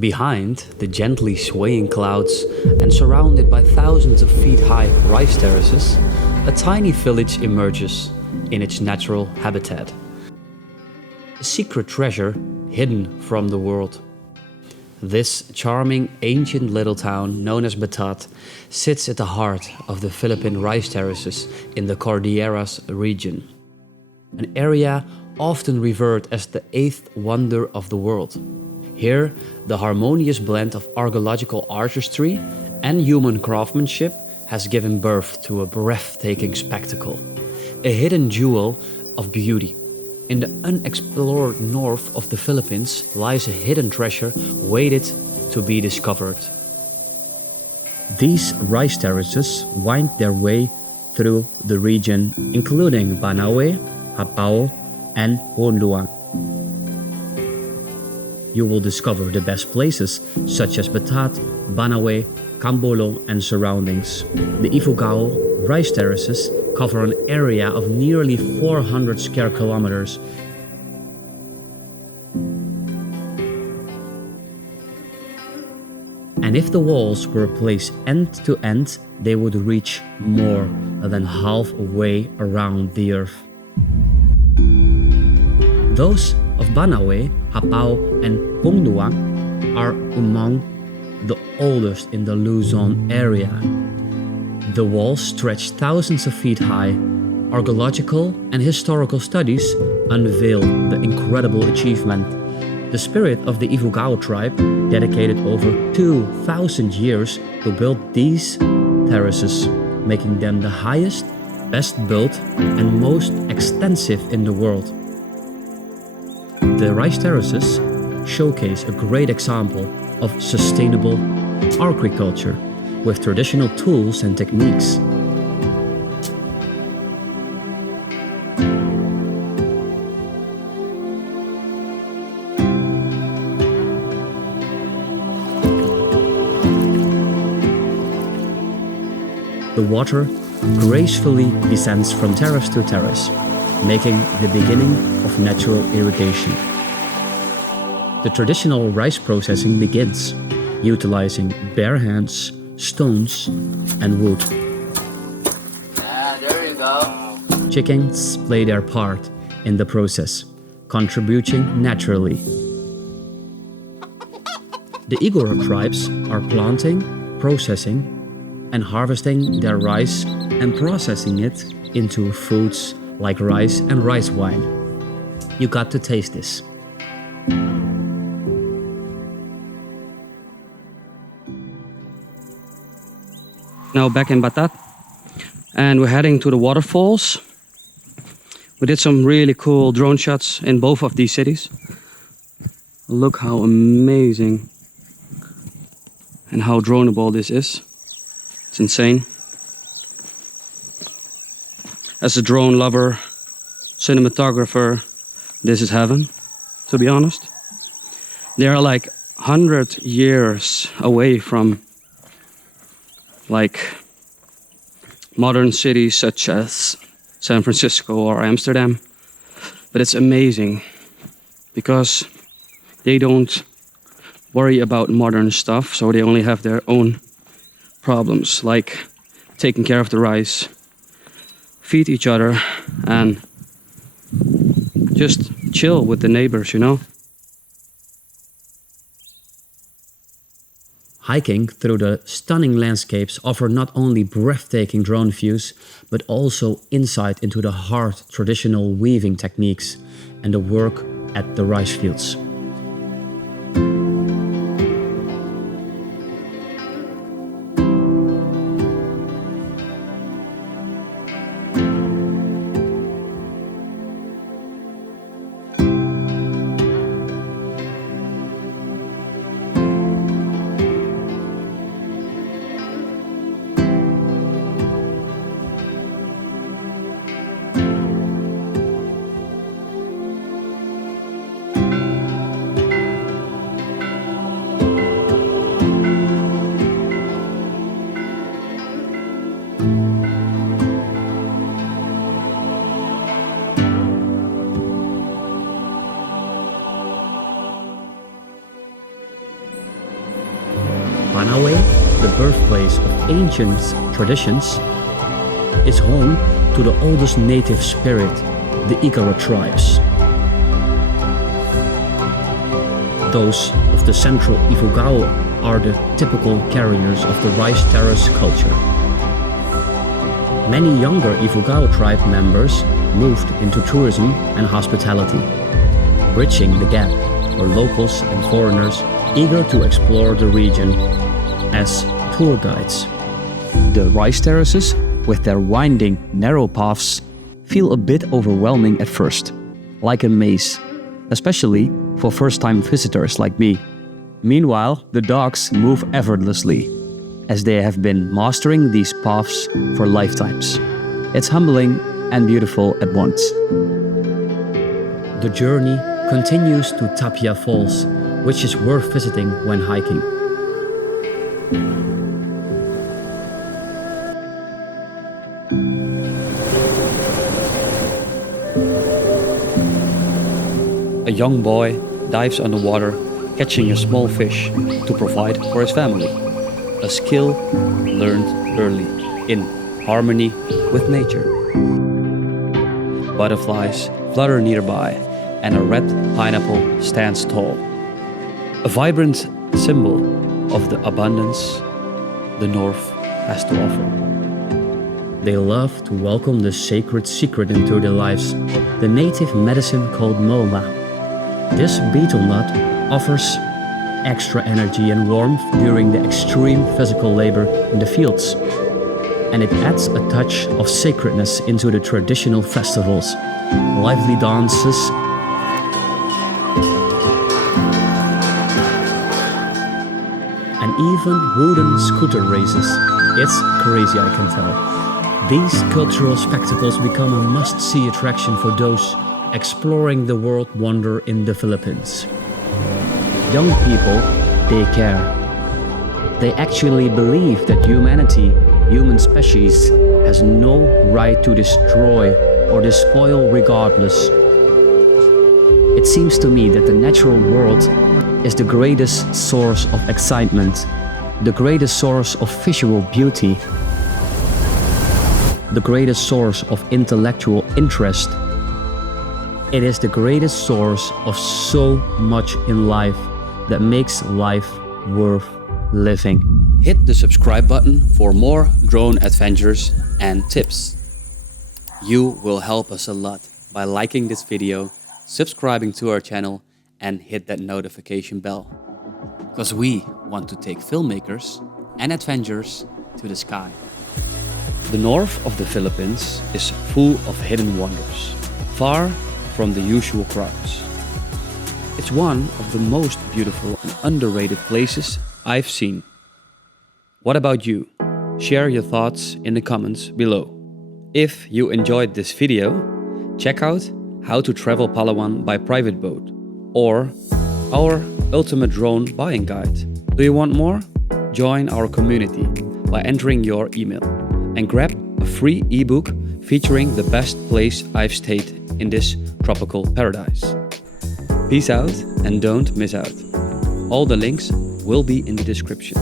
Behind the gently swaying clouds and surrounded by thousands of feet high rice terraces, a tiny village emerges in its natural habitat. A secret treasure hidden from the world. This charming ancient little town known as Batad sits at the heart of the Philippine Rice Terraces in the Cordilleras region, an area often revered as the eighth wonder of the world. Here, the harmonious blend of archaeological artistry and human craftsmanship has given birth to a breathtaking spectacle, a hidden jewel of beauty. In the unexplored north of the Philippines lies a hidden treasure waited to be discovered. These rice terraces wind their way through the region, including Banaue, Hapao, and Hungduan. You will discover the best places such as Batad, Banaue, Cambolo, and surroundings. The IFUGAO Rice Terraces cover an area of nearly 400 square kilometers. And if the walls were placed end to end, they would reach more than halfway around the earth. Those of Banaue, Hapao, and Hungduan are among the oldest in the Luzon area. The walls stretch thousands of feet high. Archaeological and historical studies unveil the incredible achievement. The spirit of the IFUGAO tribe dedicated over 2,000 years to build these terraces, making them the highest, best built, and most extensive in the world. The rice terraces showcase a great example of sustainable agriculture with traditional tools and techniques. The water gracefully descends from terrace to terrace, making the beginning of natural irrigation. The traditional rice processing begins, utilizing bare hands, stones, and wood. There you go. Chickens play their part in the process, contributing naturally. The Igarot tribes are planting, processing, and harvesting their rice and processing it into foods like rice and rice wine. You got to taste this. Now back in Batad, and we're heading to the waterfalls. We did some really cool drone shots in both of these cities. Look how amazing and how droneable this is. It's insane. As a drone lover, cinematographer, this is heaven, to be honest. They are like 100 years away from like modern cities such as San Francisco or Amsterdam. But it's amazing because they don't worry about modern stuff, so they only have their own problems, like taking care of the rice, feed each other, and just chill with the neighbors, you know? Hiking through the stunning landscapes offer not only breathtaking drone views, but also insight into the hard traditional weaving techniques and the work at the rice fields. Banaue, the birthplace of ancient traditions, is home to the oldest native spirit, the Igarot tribes. Those of the central IFUGAO are the typical carriers of the rice terrace culture. Many younger IFUGAO tribe members moved into tourism and hospitality, bridging the gap for locals and foreigners eager to explore the region as tour guides. The rice terraces, with their winding, narrow paths, feel a bit overwhelming at first, like a maze, especially for first-time visitors like me. Meanwhile, the dogs move effortlessly, as they have been mastering these paths for lifetimes. It's humbling and beautiful at once. The journey continues to Tapia Falls, which is worth visiting when hiking. A young boy dives underwater, catching a small fish to provide for his family. A skill learned early, in harmony with nature. Butterflies flutter nearby, and a red pineapple stands tall. A vibrant symbol of the abundance the North has to offer. They love to welcome the sacred secret into their lives, the native medicine called moma. This betel nut offers extra energy and warmth during the extreme physical labor in the fields, and it adds a touch of sacredness into the traditional festivals, lively dances, and even wooden scooter races. It's crazy, I can tell. These cultural spectacles become a must-see attraction for those exploring the world wonder in the Philippines. Young people, they care. They actually believe that human species, has no right to destroy or despoil regardless. It seems to me that the natural world is the greatest source of excitement, the greatest source of visual beauty, the greatest source of intellectual interest. It is the greatest source of so much in life that makes life worth living. Hit the subscribe button for more drone adventures and tips. You will help us a lot by liking this video, subscribing to our channel, and hit that notification bell. Because we want to take filmmakers and adventures to the sky. The north of the Philippines is full of hidden wonders, far from the usual crowds. It's one of the most beautiful and underrated places I've seen. What about you? Share your thoughts in the comments below. If you enjoyed this video, check out How to Travel Palawan by Private Boat or our Ultimate Drone Buying Guide. Do you want more? Join our community by entering your email and grab a free ebook featuring the best place I've stayed in this tropical paradise. Peace out and don't miss out. All the links will be in the description.